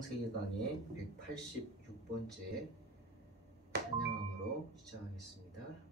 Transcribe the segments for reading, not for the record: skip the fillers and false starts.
창세기 강의 186번째 찬양함으로 시작하겠습니다.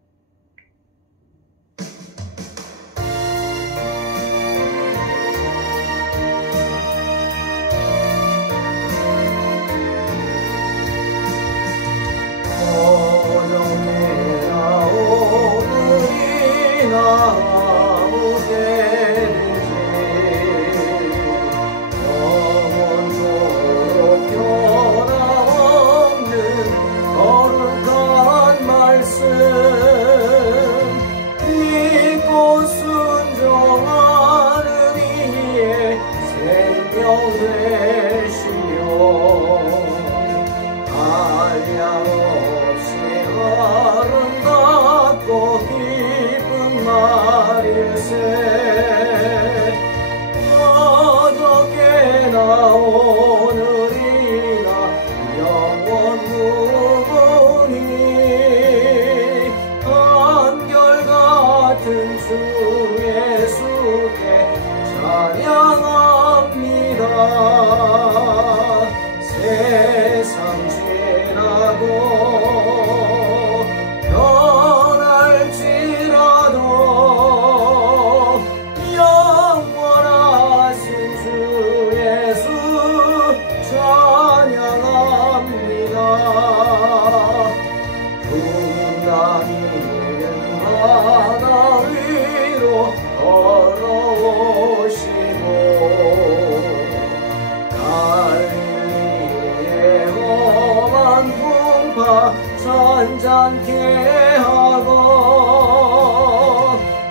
잔잔케 하고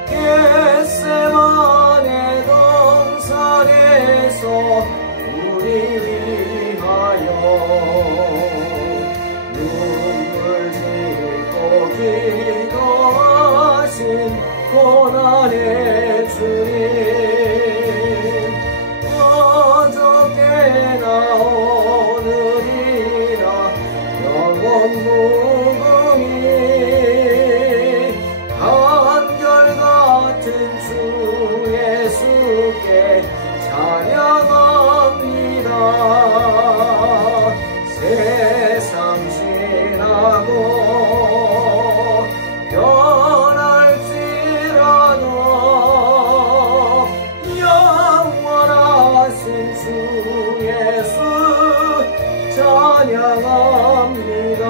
겟세마네 동산에서 우리 위하여 눈물 짓고 기도하신 고난의 주님, 어저께나 오늘이나 영원무 세상 지나고 변할지라도 영원하신 주 예수 찬양합니다.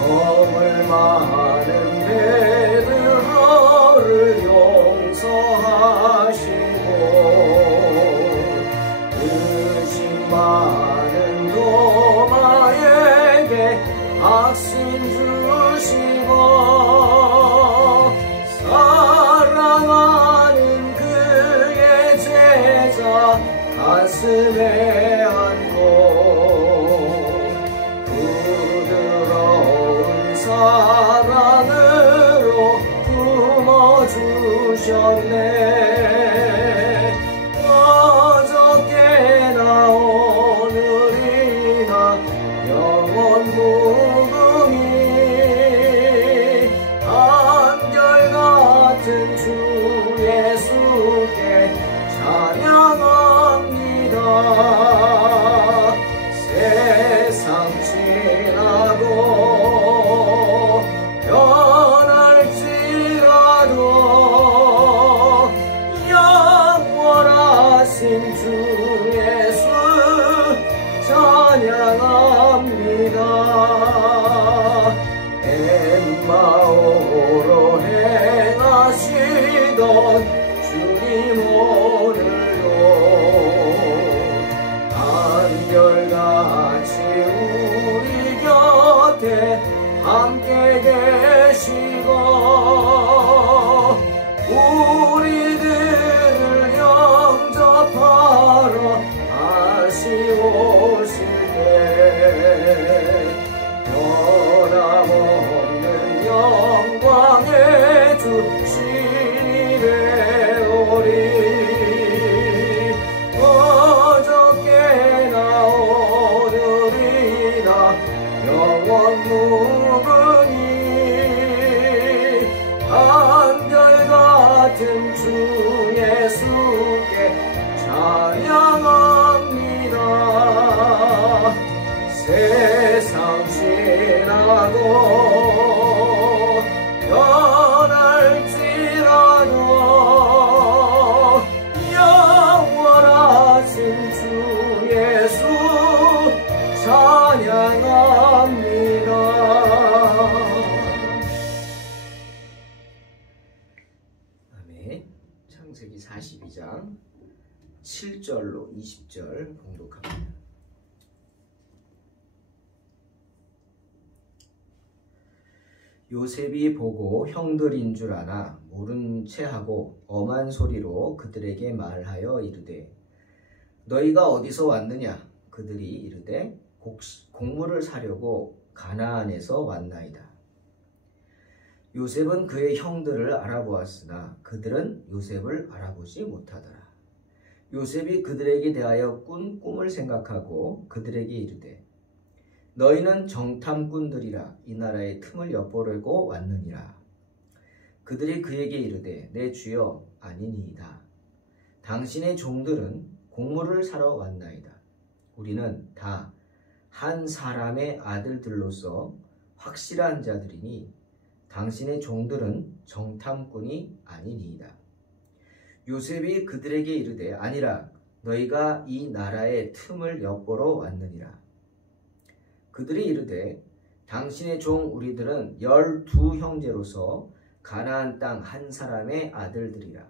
허물 많은 베드로를 용서하시고 많은 도마에게 박신 주시고 사랑하는 그의 제자 가슴에 안고 부드러운 사랑으로 품어주셨네. 세상 지나고 변할지라도 영원하신 주 예수 찬양합니다. 엠마오로 행하시던 주님 오늘도 한결같이 우리 곁에 함께 계시고 우리들을 영접하러 다시 오실 때 변함없는 영광의 주 신이 되오리. 어저께나 오늘이나 영원 무궁히 한결같은 주 예수께 찬양합니다. 세상 지나고 변할지라도 영원하신 주 예수 찬양합니다. 아멘. 창세기 42장 7절로 20절 봉독합니다. 요셉이 보고 형들인 줄 아나 모른 채 하고 엄한 소리로 그들에게 말하여 이르되 너희가 어디서 왔느냐? 그들이 이르되 곡물을 사려고 가나안에서 왔나이다. 요셉은 그의 형들을 알아보았으나 그들은 요셉을 알아보지 못하더라. 요셉이 그들에게 대하여 꾼 꿈을 생각하고 그들에게 이르되 너희는 정탐꾼들이라 이 나라의 틈을 엿보려고 왔느니라. 그들이 그에게 이르되 내 주여 아니니이다. 당신의 종들은 곡물을 사러 왔나이다. 우리는 다 한 사람의 아들들로서 확실한 자들이니 당신의 종들은 정탐꾼이 아니니이다. 요셉이 그들에게 이르되 아니라 너희가 이 나라의 틈을 엿보러 왔느니라. 그들이 이르되 당신의 종 우리들은 12형제로서 가나안 땅 한 사람의 아들들이라.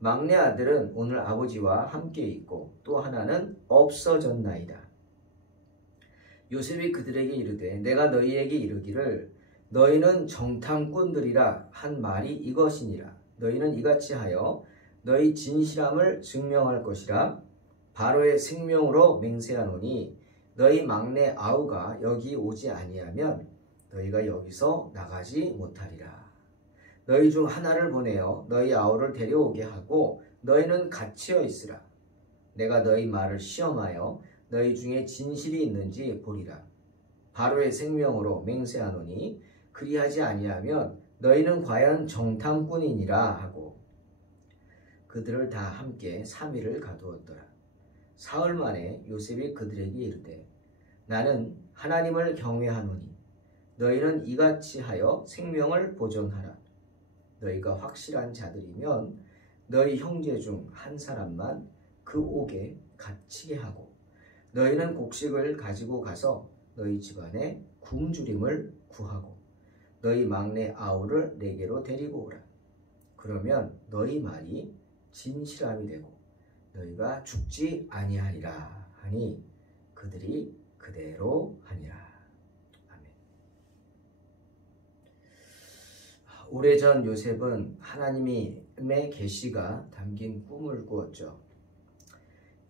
막내 아들은 오늘 아버지와 함께 있고 또 하나는 없어졌나이다. 요셉이 그들에게 이르되 내가 너희에게 이르기를 너희는 정탐꾼들이라 한 말이 이것이니라. 너희는 이같이 하여 너희 진실함을 증명할 것이라. 바로의 생명으로 맹세하노니 너희 막내 아우가 여기 오지 아니하면 너희가 여기서 나가지 못하리라. 너희 중 하나를 보내어 너희 아우를 데려오게 하고 너희는 갇혀 있으라. 내가 너희 말을 시험하여 너희 중에 진실이 있는지 보리라. 바로의 생명으로 맹세하노니 그리하지 아니하면 너희는 과연 정탐꾼이니라 하고 그들을 다 함께 3일을 가두었더라. 사흘 만에 요셉이 그들에게 이르되 나는 하나님을 경외하노니 너희는 이같이 하여 생명을 보존하라. 너희가 확실한 자들이면 너희 형제 중 한 사람만 그 옥에 갇히게 하고 너희는 곡식을 가지고 가서 너희 집안에 굶주림을 구하고 너희 막내 아우를 내게로 데리고 오라. 그러면 너희 말이 진실함이 되고 너희가 죽지 아니하리라 하니 그들이 그대로 하니라. 아멘. 오래전 요셉은 하나님의 계시가 담긴 꿈을 꾸었죠.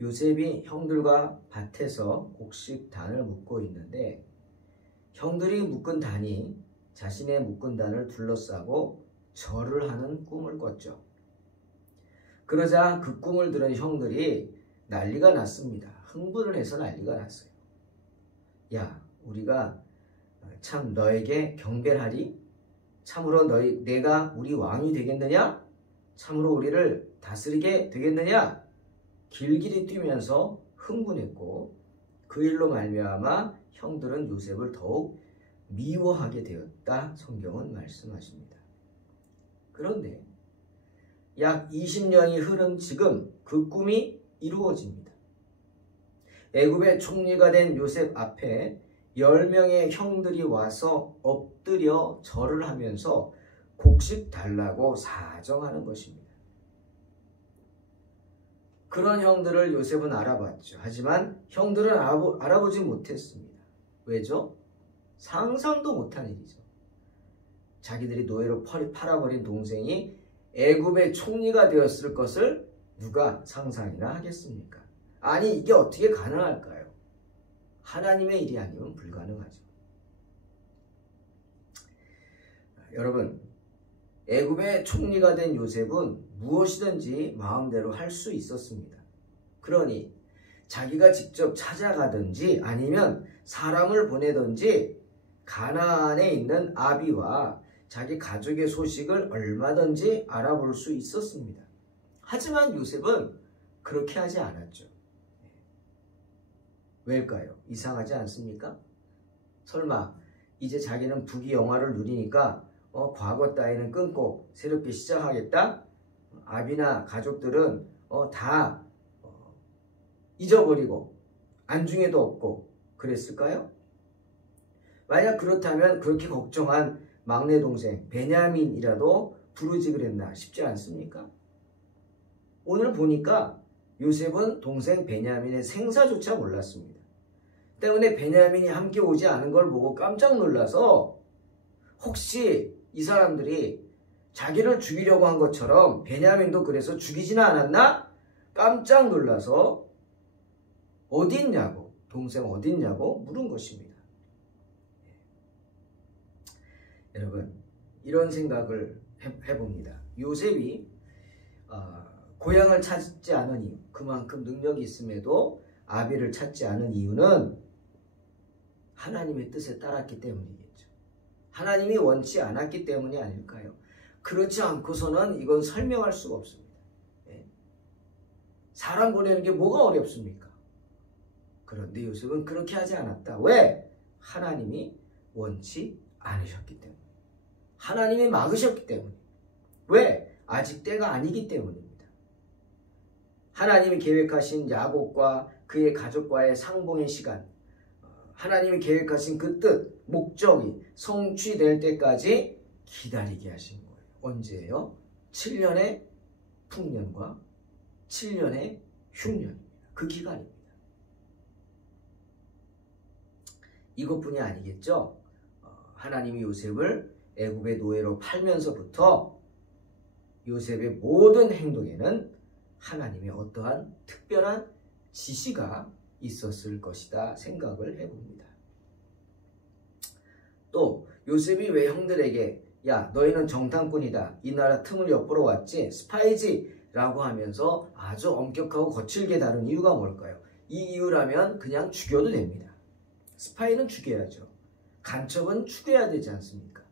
요셉이 형들과 밭에서 곡식 단을 묶고 있는데 형들이 묶은 단이 자신의 묶은 단을 둘러싸고 절을 하는 꿈을 꿨죠. 그러자 그 꿈을 들은 형들이 난리가 났습니다. 흥분을 해서 난리가 났어요. 야, 우리가 참 너에게 경배하리? 참으로 내가 우리 왕이 되겠느냐? 참으로 우리를 다스리게 되겠느냐? 길길이 뛰면서 흥분했고 그 일로 말미암아 형들은 요셉을 더욱 미워하게 되었다. 성경은 말씀하십니다. 그런데 약 20년이 흐른 지금 그 꿈이 이루어집니다. 애굽의 총리가 된 요셉 앞에 10명의 형들이 와서 엎드려 절을 하면서 곡식 달라고 사정하는 것입니다. 그런 형들을 요셉은 알아봤죠. 하지만 형들은 알아보지 못했습니다. 왜죠? 상상도 못한 일이죠. 자기들이 노예로 팔아버린 동생이 애굽의 총리가 되었을 것을 누가 상상이나 하겠습니까? 아니, 이게 어떻게 가능할까요? 하나님의 일이 아니면 불가능하죠. 여러분, 애굽의 총리가 된 요셉은 무엇이든지 마음대로 할 수 있었습니다. 그러니 자기가 직접 찾아가든지 아니면 사람을 보내든지 가나안에 있는 아비와 자기 가족의 소식을 얼마든지 알아볼 수 왜일까요? 이상하지 않습니까? 설마 이제 자기는 부귀 영화를 누리니까 과거 따위는 끊고 새롭게 시작하겠다? 아비나 가족들은 다 잊어버리고 안중에도 없고 그랬을까요? 만약 그렇다면 그렇게 걱정한 막내 동생 베냐민이라도 부르지 그랬나 싶지 않습니까? 오늘 보니까 요셉은 동생 베냐민의 생사조차 몰랐습니다. 때문에 베냐민이 함께 오지 않은 걸 보고 깜짝 놀라서 혹시 이 사람들이 자기를 죽이려고 한 것처럼 베냐민도 그래서 죽이지는 않았나? 깜짝 놀라서 어디 있냐고, 동생 어디 있냐고 물은 것입니다. 여러분, 이런 생각을 해봅니다. 요셉이 고향을 찾지 않은 이유, 그만큼 능력이 있음에도 아비를 찾지 않은 이유는 하나님의 뜻에 따랐기 때문이겠죠. 하나님이 원치 않았기 때문이 아닐까요? 그렇지 않고서는 이건 설명할 수가 없습니다. 사람 보내는 게 뭐가 어렵습니까? 그런데 요셉은 그렇게 하지 않았다. 왜? 하나님이 원치 않으셨기 때문에. 하나님이 막으셨기 때문에. 왜? 아직 때가 아니기 때문입니다. 하나님이 계획하신 야곱과 그의 가족과의 상봉의 시간, 하나님이 계획하신 그 뜻, 목적이 성취될 때까지 기다리게 하신 거예요. 언제예요? 7년의 풍년과 7년의 흉년입니다. 그 기간입니다. 이것뿐이 아니겠죠. 하나님이 요셉을 애굽의 노예로 팔면서부터 요셉의 모든 행동에는 하나님의 어떠한 특별한 지시가 있었을 것이다 생각을 해봅니다. 또 요셉이 왜 형들에게 야 너희는 정탐꾼이다, 이 나라 틈을 엿보러 왔지, 스파이지 라고 하면서 아주 엄격하고 거칠게 다룬 이유가 뭘까요? 이 이유라면 그냥 죽여도 됩니다. 스파이는 죽여야죠. 간첩은 죽여야 되지 않습니까?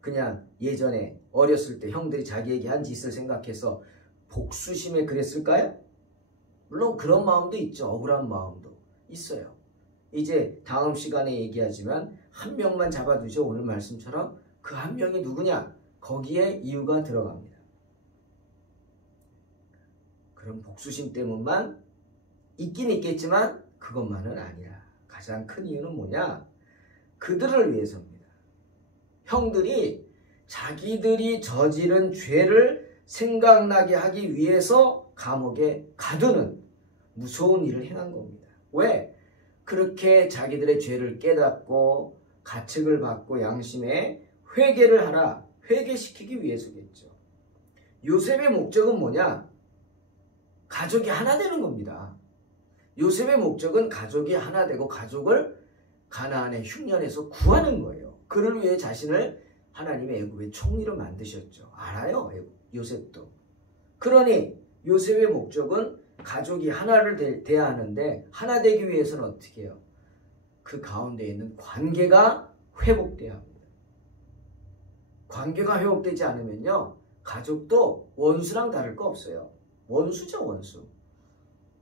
그냥 예전에 어렸을 때 형들이 자기에게 한 짓을 생각해서 복수심에 그랬을까요? 물론 그런 마음도 있죠. 억울한 마음도 있어요. 이제 다음 시간에 얘기하지만 한 명만 잡아두죠. 오늘 말씀처럼 그 한 명이 누구냐? 거기에 이유가 들어갑니다. 그럼 복수심 때문만 있긴 있겠지만 그것만은 아니라 가장 큰 이유는 뭐냐? 그들을 위해서입니다. 형들이 자기들이 저지른 죄를 생각나게 하기 위해서 감옥에 가두는 무서운 일을 행한 겁니다. 왜? 그렇게 자기들의 죄를 깨닫고 가책을 받고 양심에 회개를 하라, 회개시키기 위해서겠죠. 요셉의 목적은 뭐냐? 가족이 하나 되는 겁니다. 요셉의 목적은 가족이 하나 되고 가족을 가나안의 흉년에서 구하는 거예요. 그를 위해 자신을 하나님의 애굽의 총리로 만드셨죠. 알아요, 요셉도. 그러니 요셉의 목적은 가족이 하나를 돼야 하는데 하나 되기 위해서는 어떻게 해요? 그 가운데 있는 관계가 회복돼야 합니다. 관계가 회복되지 않으면요, 가족도 원수랑 다를 거 없어요. 원수죠, 원수.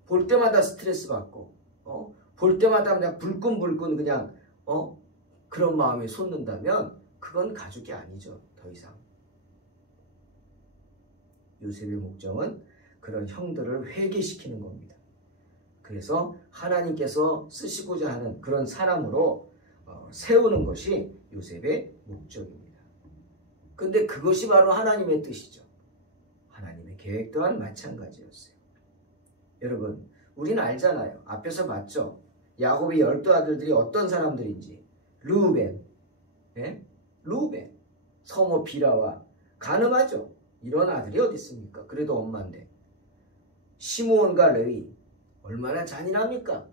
볼 때마다 스트레스 받고, 볼 때마다 그냥 불끈불끈 그냥, 그런 마음에 솟는다면 그건 가족이 아니죠, 더 이상. 요셉의 목적은 그런 형들을 회개시키는 겁니다. 그래서 하나님께서 쓰시고자 하는 그런 사람으로 세우는 것이 요셉의 목적입니다. 근데 그것이 바로 하나님의 뜻이죠. 하나님의 계획 또한 마찬가지였어요. 여러분, 우리는 알잖아요. 앞에서 봤죠. 야곱의 12아들들이 어떤 사람들인지. 르우벤, 르우벤, 성호 비라와 가늠하죠. 이런 아들이 어디 있습니까? 그래도 엄마인데. 시므온과 레위, 얼마나 잔인합니까?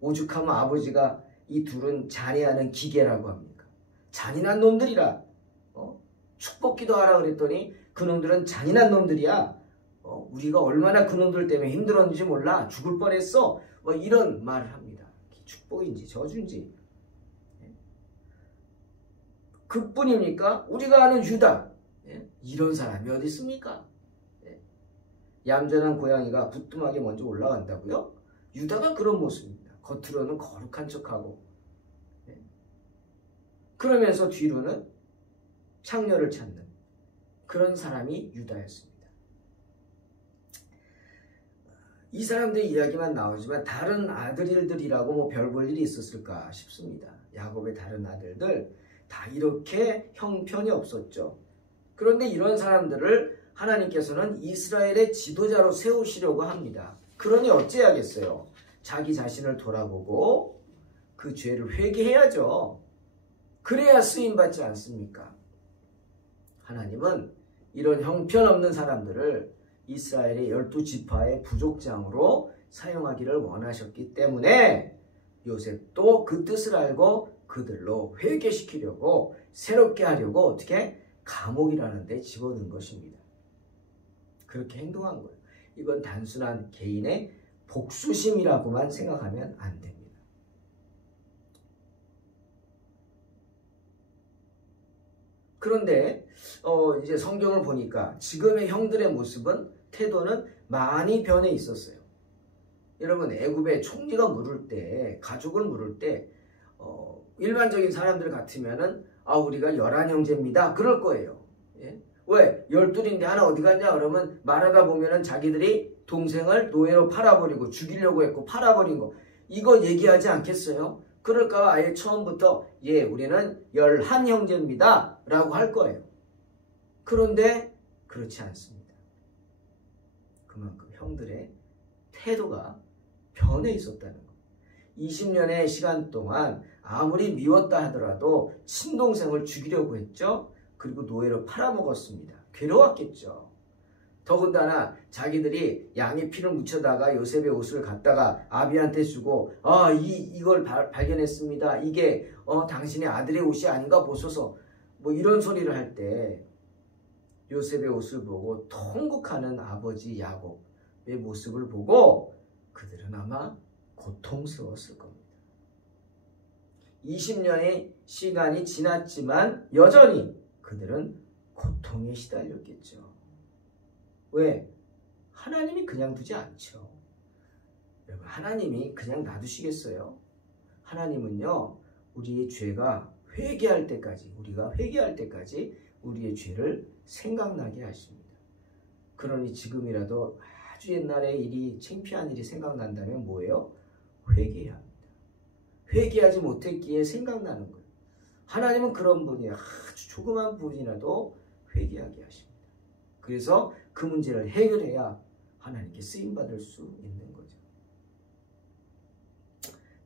오죽하면 아버지가 이 둘은 잔해하는 기계라고 합니까? 잔인한 놈들이라. 축복기도 하라 그랬더니 그놈들은 잔인한 놈들이야. 우리가 얼마나 그놈들 때문에 힘들었는지 몰라. 죽을 뻔했어. 이런 말을 합니다. 축복인지 저주인지. 그뿐입니까? 우리가 아는 유다. 이런 사람이 어디 있습니까? 얌전한 고양이가 부뚜막에 먼저 올라간다고요? 유다가 그런 모습입니다. 겉으로는 거룩한 척하고 그러면서 뒤로는 창녀를 찾는 그런 사람이 유다였습니다. 이 사람들의 이야기만 나오지만 다른 아들들이라고 뭐 별 볼 일이 있었을까 싶습니다. 야곱의 다른 아들들 다 이렇게 형편이 없었죠. 그런데 이런 사람들을 하나님께서는 이스라엘의 지도자로 세우시려고 합니다. 그러니 어찌해야겠어요? 자기 자신을 돌아보고 그 죄를 회개해야죠. 그래야 쓰임받지 않습니까? 하나님은 이런 형편없는 사람들을 이스라엘의 12지파의 부족장으로 사용하기를 원하셨기 때문에 요셉도 그 뜻을 알고 그들로 회개시키려고 새롭게 하려고 어떻게 감옥이라는 데 집어넣은 것입니다. 그렇게 행동한 거예요. 이건 단순한 개인의 복수심이라고만 생각하면 안 됩니다. 그런데 이제 성경을 보니까 지금의 형들의 모습은 태도는 많이 변해 있었어요. 여러분 애굽의 총리가 물을 때 가족을 물을 때 일반적인 사람들 같으면은 우리가 11형제입니다. 그럴 거예요. 예? 왜? 12인데 하나 어디 갔냐? 그러면 말하다 보면은 자기들이 동생을 노예로 팔아버리고 죽이려고 했고 팔아버린 거 이거 얘기하지 않겠어요? 그럴까 아예 처음부터 우리는 11형제입니다 라고 할 거예요. 그런데 그렇지 않습니다. 그만큼 형들의 태도가 변해 있었다는 것. 20년의 시간 동안 아무리 미웠다 하더라도 친동생을 죽이려고 했죠. 그리고 노예로 팔아먹었습니다. 괴로웠겠죠. 더군다나 자기들이 양의 피를 묻혀다가 요셉의 옷을 갖다가 아비한테 주고 이걸 발견했습니다. 이게 당신의 아들의 옷이 아닌가 보소서 뭐 이런 소리를 할 때 요셉의 옷을 보고 통곡하는 아버지 야곱의 모습을 보고 그들은 아마 고통스러웠을 겁니다. 20년의 시간이 지났지만 여전히 그들은 고통에 시달렸겠죠. 왜? 하나님이 그냥 두지 않죠. 여러분, 하나님이 그냥 놔두시겠어요? 하나님은요, 우리의 죄가 회개할 때까지, 우리가 회개할 때까지 우리의 죄를 생각나게 하십니다. 그러니 지금이라도 아주 옛날의 일이, 창피한 일이 생각난다면 뭐예요? 회개해야 합니다. 회개하지 못했기에 생각나는 거예요. 하나님은 그런 분이 아주 조그만 분이라도 회개하게 하십니다. 그래서 그 문제를 해결해야 하나님께 쓰임받을 수 있는 거죠.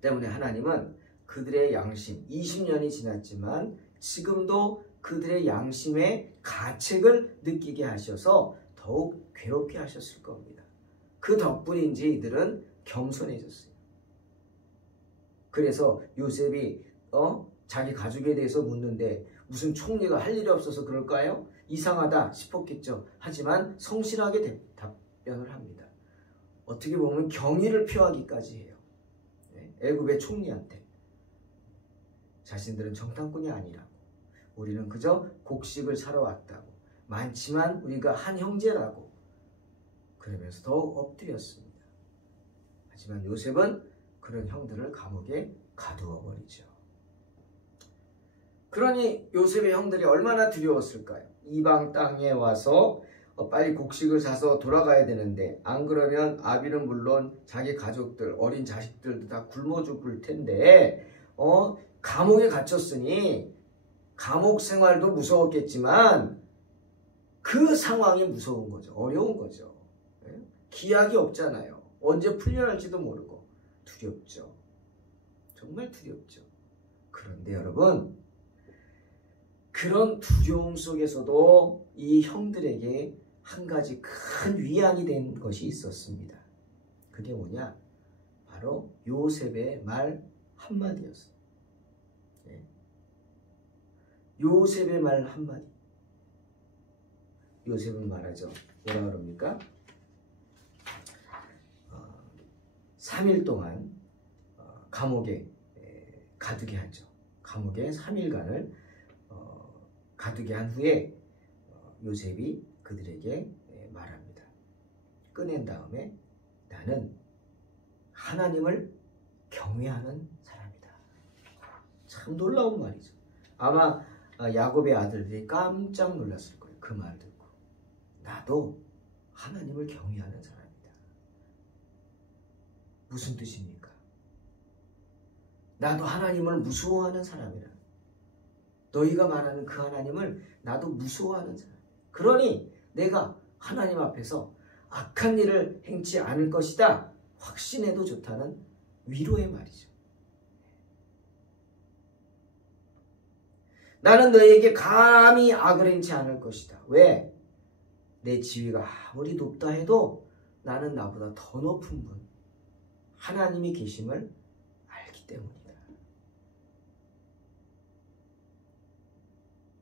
때문에 하나님은 그들의 양심, 20년이 지났지만 지금도 그들의 양심의 가책을 느끼게 하셔서 더욱 괴롭게 하셨을 겁니다. 그 덕분인지 이들은 겸손해졌어요. 그래서 요셉이 자기 가족에 대해서 묻는데 무슨 총리가 할 일이 없어서 그럴까요? 이상하다 싶었겠죠. 하지만 성실하게 답변을 합니다. 어떻게 보면 경의를 표하기까지 해요. 애굽의 총리한테. 자신들은 정탐꾼이 아니라고. 우리는 그저 곡식을 사러 왔다고. 많지만 우리가 한 형제라고. 그러면서 더욱 엎드렸습니다. 하지만 요셉은 그런 형들을 감옥에 가두어 버리죠. 그러니 요셉의 형들이 얼마나 두려웠을까요? 이방 땅에 와서 빨리 곡식을 사서 돌아가야 되는데 안 그러면 아비는 물론 자기 가족들, 어린 자식들도 다 굶어 죽을 텐데 감옥에 갇혔으니 감옥 생활도 무서웠겠지만 그 상황이 무서운 거죠. 어려운 거죠. 기약이 없잖아요. 언제 풀려날지도 모르고 두렵죠. 정말 두렵죠. 그런데 여러분, 그런 두려움 속에서도 이 형들에게 한 가지 큰 위안이 된 것이 있었습니다. 그게 뭐냐? 바로 요셉의 말 한마디였어요. 요셉의 말 한마디. 요셉은 말하죠. 뭐라 그럽니까? 3일 동안 감옥에 가두게 하죠. 감옥에 3일간을 가두게 한 후에 요셉이 그들에게 말합니다. 꺼낸 다음에 나는 하나님을 경외하는 사람이다. 참 놀라운 말이죠. 아마 야곱의 아들들이 깜짝 놀랐을 거예요. 그 말 듣고. 나도 하나님을 경외하는 사람이다. 무슨 뜻입니까? 나도 하나님을 무서워하는 사람이라. 너희가 말하는 그 하나님을 나도 무서워하는 사람. 그러니 내가 하나님 앞에서 악한 일을 행치 않을 것이다. 확신해도 좋다는 위로의 말이죠. 나는 너희에게 감히 악을 행치 않을 것이다. 왜? 내 지위가 아무리 높다 해도 나는 나보다 더 높은 분, 하나님이 계심을 알기 때문이다.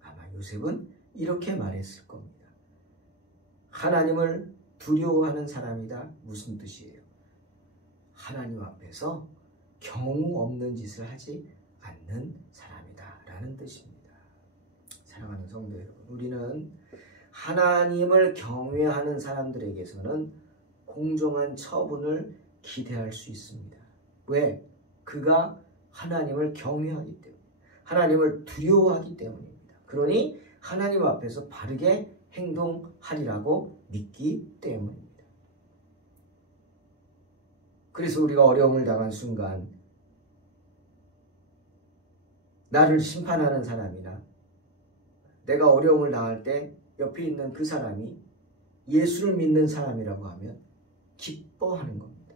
아마 요셉은 이렇게 말했을 겁니다. 하나님을 두려워하는 사람이다. 무슨 뜻이에요? 하나님 앞에서 경우 없는 짓을 하지 않는 사람이다 라는 뜻입니다. 사랑하는 성도 여러분, 우리는 하나님을 경외하는 사람들에게서는 공정한 처분을 기대할 수 있습니다. 왜? 그가 하나님을 경외하기 때문에, 하나님을 두려워하기 때문입니다. 그러니 하나님 앞에서 바르게 행동하리라고 믿기 때문입니다. 그래서 우리가 어려움을 당한 순간 나를 심판하는 사람이나 내가 어려움을 당할 때 옆에 있는 그 사람이 예수를 믿는 사람이라고 하면 기뻐하는 겁니다.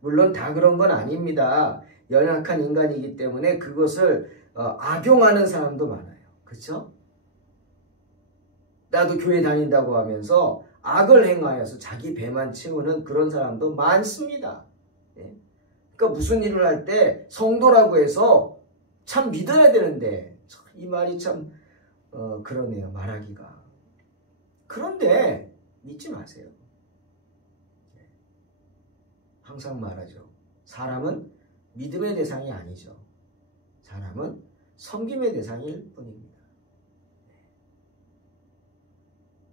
물론 다 그런 건 아닙니다. 연약한 인간이기 때문에 그것을 악용하는 사람도 많아요. 그렇죠? 나도 교회 다닌다고 하면서 악을 행하여서 자기 배만 채우는 그런 사람도 많습니다. 그러니까 무슨 일을 할 때 성도라고 해서 참 믿어야 되는데, 이 말이 참 그러네요. 말하기가. 그런데 믿지 마세요. 항상 말하죠. 사람은 믿음의 대상이 아니죠. 사람은 섬김의 대상일 뿐입니다.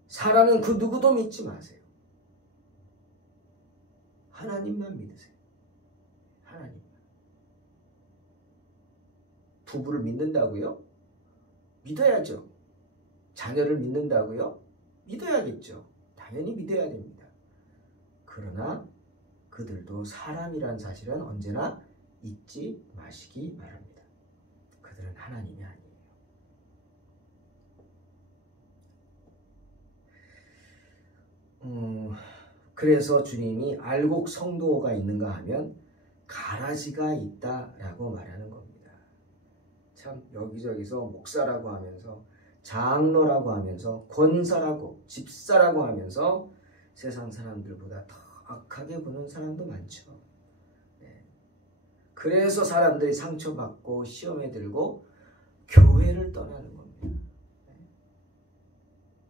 사람은 그 누구도 믿지 마세요. 하나님만 믿으세요. 하나님만. 부부를 믿는다고요? 믿어야죠. 자녀를 믿는다고요? 믿어야겠죠. 당연히 믿어야 됩니다. 그러나 그들도 사람이란 사실은 언제나 잊지 마시기 바랍니다. 그들은 하나님이 아니에요. 그래서 주님이 알곡 성도가 있는가 하면 가라지가 있다라고 말하는 겁니다. 참 여기저기서 목사라고 하면서 장로라고 하면서 권사라고 집사라고 하면서 세상 사람들보다 더 악하게 보는 사람도 많죠. 그래서 사람들이 상처받고 시험에 들고 교회를 떠나는 겁니다.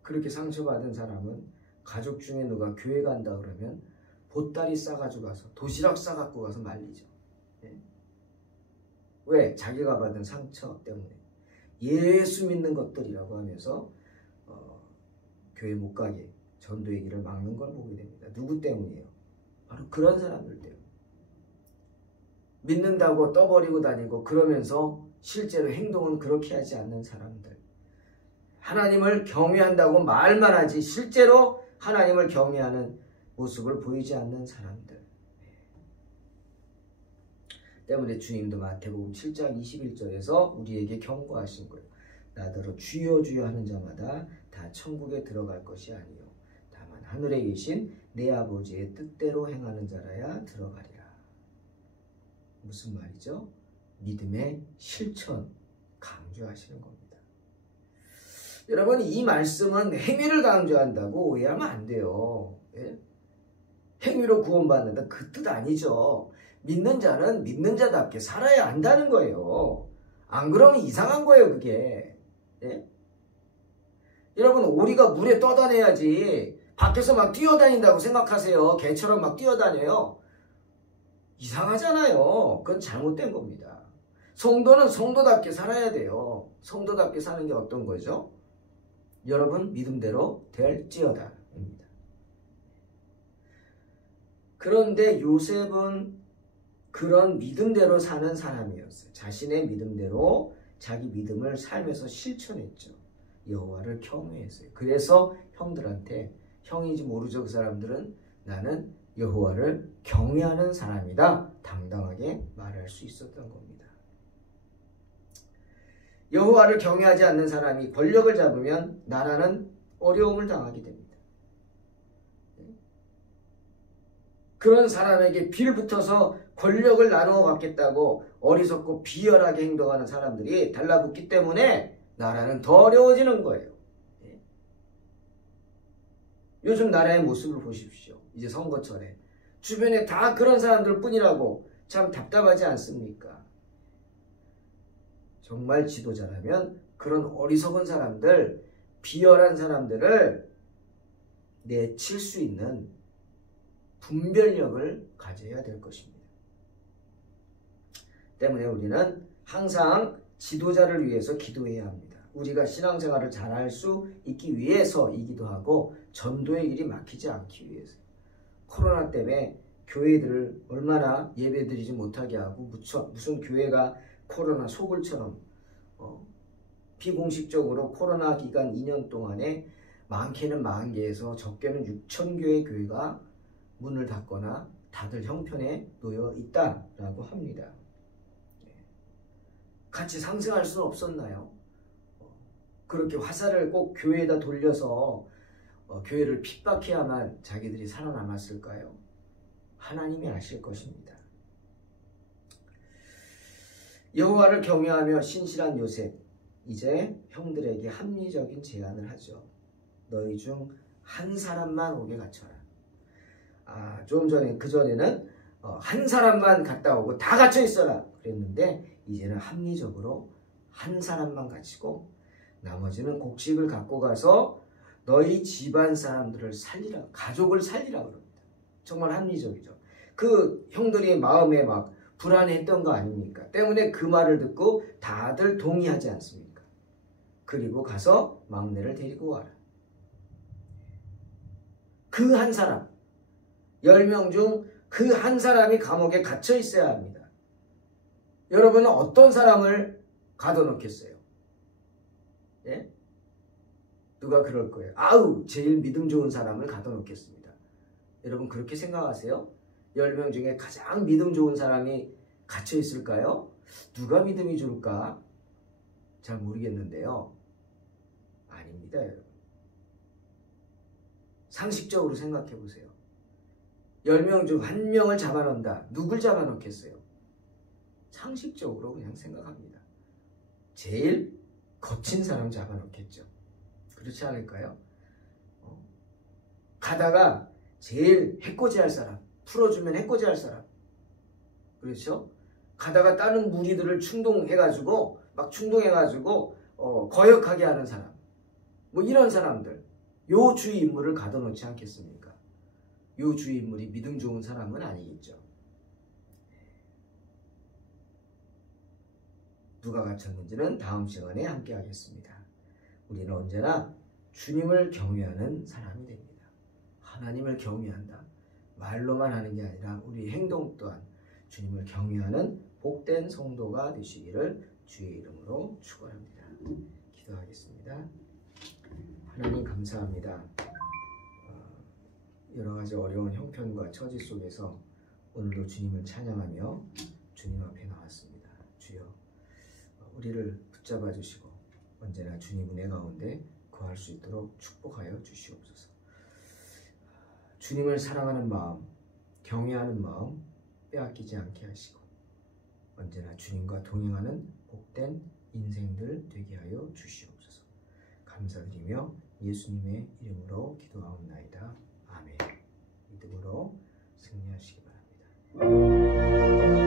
그렇게 상처받은 사람은 가족 중에 누가 교회 간다 그러면 보따리 싸가지고 가서 도시락 싸갖고 가서 말리죠. 왜? 자기가 받은 상처 때문에. 예수 믿는 것들이라고 하면서 교회 못 가게 전도의 길을 막는 걸 보게 됩니다. 누구 때문이에요? 바로 그런 사람들 때문에. 믿는다고 떠버리고 다니고 그러면서 실제로 행동은 그렇게 하지 않는 사람들. 하나님을 경외한다고 말만 하지 실제로 하나님을 경외하는 모습을 보이지 않는 사람들. 때문에 주님도 마태복음 7장 21절에서 우리에게 경고하신 거예요. 나더러 주여 주여 하는 자마다 다 천국에 들어갈 것이 아니요 다만 하늘에 계신 내 아버지의 뜻대로 행하는 자라야 들어가리라. 무슨 말이죠? 믿음의 실천 강조하시는 겁니다. 여러분, 이 말씀은 행위를 강조한다고 오해하면 안 돼요. 행위로 구원받는다 그 뜻 아니죠. 믿는 자는 믿는 자답게 살아야 한다는 거예요. 안 그러면 이상한 거예요, 그게. 여러분, 오리가 물에 떠다녀야지 밖에서 막 뛰어다닌다고 생각하세요. 개처럼 막 뛰어다녀요. 이상하잖아요. 그건 잘못된 겁니다. 성도는 성도답게 살아야 돼요. 성도답게 사는 게 어떤 거죠? 여러분 믿음대로 될지어다 입니다. 그런데 요셉은 그런 믿음대로 사는 사람이었어요. 자신의 믿음대로 자기 믿음을 삶에서 실천했죠. 여호와를 경외했어요. 그래서 형들한테 형이지 모르죠. 그 사람들은 나는 여호와를 경외하는 사람이다. 당당하게 말할 수 있었던 겁니다. 여호와를 경외하지 않는 사람이 권력을 잡으면 나라는 어려움을 당하게 됩니다. 그런 사람에게 빌붙어서 권력을 나누어 갖겠다고 어리석고 비열하게 행동하는 사람들이 달라붙기 때문에 나라는 더 어려워지는 거예요. 요즘 나라의 모습을 보십시오. 이제 선거철에 주변에 다 그런 사람들 뿐이라고 참 답답하지 않습니까? 정말 지도자라면 그런 어리석은 사람들, 비열한 사람들을 내칠 수 있는 분별력을 가져야 될 것입니다. 때문에 우리는 항상 지도자를 위해서 기도해야 합니다. 우리가 신앙생활을 잘할 수 있기 위해서이기도 하고 전도의 일이 막히지 않기 위해서. 코로나 때문에 교회들을 얼마나 예배드리지 못하게 하고 무슨 교회가 코로나 소굴처럼 비공식적으로 코로나 기간 2년 동안에 많게는 40,000개에서 적게는 6,000개의 교회가 문을 닫거나 닫을 형편에 놓여 있다라고 합니다. 같이 상생할 수는 없었나요? 그렇게 화살을 꼭 교회에다 돌려서 교회를 핍박해야만 자기들이 살아남았을까요? 하나님이 아실 것입니다. 여호와를 경외하며 신실한 요셉, 이제 형들에게 합리적인 제안을 하죠. 너희 중 한 사람만 옥에 갇혀라. 좀 전에 그전에는 한 사람만 갔다 오고 다 갇혀 있어라 그랬는데 이제는 합리적으로 한 사람만 갇히고 나머지는 곡식을 갖고 가서 너희 집안 사람들을 살리라, 가족을 살리라 그럽니다. 정말 합리적이죠. 그 형들이 마음에 막 불안했던 거 아닙니까? 때문에 그 말을 듣고 다들 동의하지 않습니까? 그리고 가서 막내를 데리고 와라. 그 한 사람, 10명 중 그 한 사람이 감옥에 갇혀 있어야 합니다. 여러분은 어떤 사람을 가둬놓겠어요? 예? 누가 그럴 거예요? 제일 믿음 좋은 사람을 가둬놓겠습니다. 여러분 그렇게 생각하세요? 10명 중에 가장 믿음 좋은 사람이 갇혀 있을까요? 누가 믿음이 좋을까? 잘 모르겠는데요. 아닙니다, 여러분. 상식적으로 생각해 보세요. 10명 중 1명을 잡아놓는다. 누굴 잡아놓겠어요? 상식적으로 그냥 생각합니다. 제일 거친 사람 잡아놓겠죠. 그렇지 않을까요? 가다가 제일 해코지할 사람, 풀어주면 해코지할 사람. 그렇죠? 가다가 다른 무리들을 충동해가지고 거역하게 하는 사람. 뭐 이런 사람들. 요 주위 인물을 가둬놓지 않겠습니까? 요 주위 인물이 믿음 좋은 사람은 아니겠죠. 누가 갇혔는지는 다음 시간에 함께 하겠습니다. 우리는 언제나 주님을 경외하는 사람이 됩니다. 하나님을 경외한다. 말로만 하는 게 아니라 우리 행동 또한 주님을 경외하는 복된 성도가 되시기를 주의 이름으로 축원합니다. 기도하겠습니다. 하나님 감사합니다. 여러 가지 어려운 형편과 처지 속에서 오늘도 주님을 찬양하며 주님 앞에 나왔습니다. 주여, 우리를 붙잡아 주시고 언제나 주님 은혜 가운데 거할 수 있도록 축복하여 주시옵소서. 주님을 사랑하는 마음, 경외하는 마음 빼앗기지 않게 하시고 언제나 주님과 동행하는 복된 인생들 되게 하여 주시옵소서. 감사드리며 예수님의 이름으로 기도하옵나이다. 아멘. 믿음으로 승리하시기 바랍니다.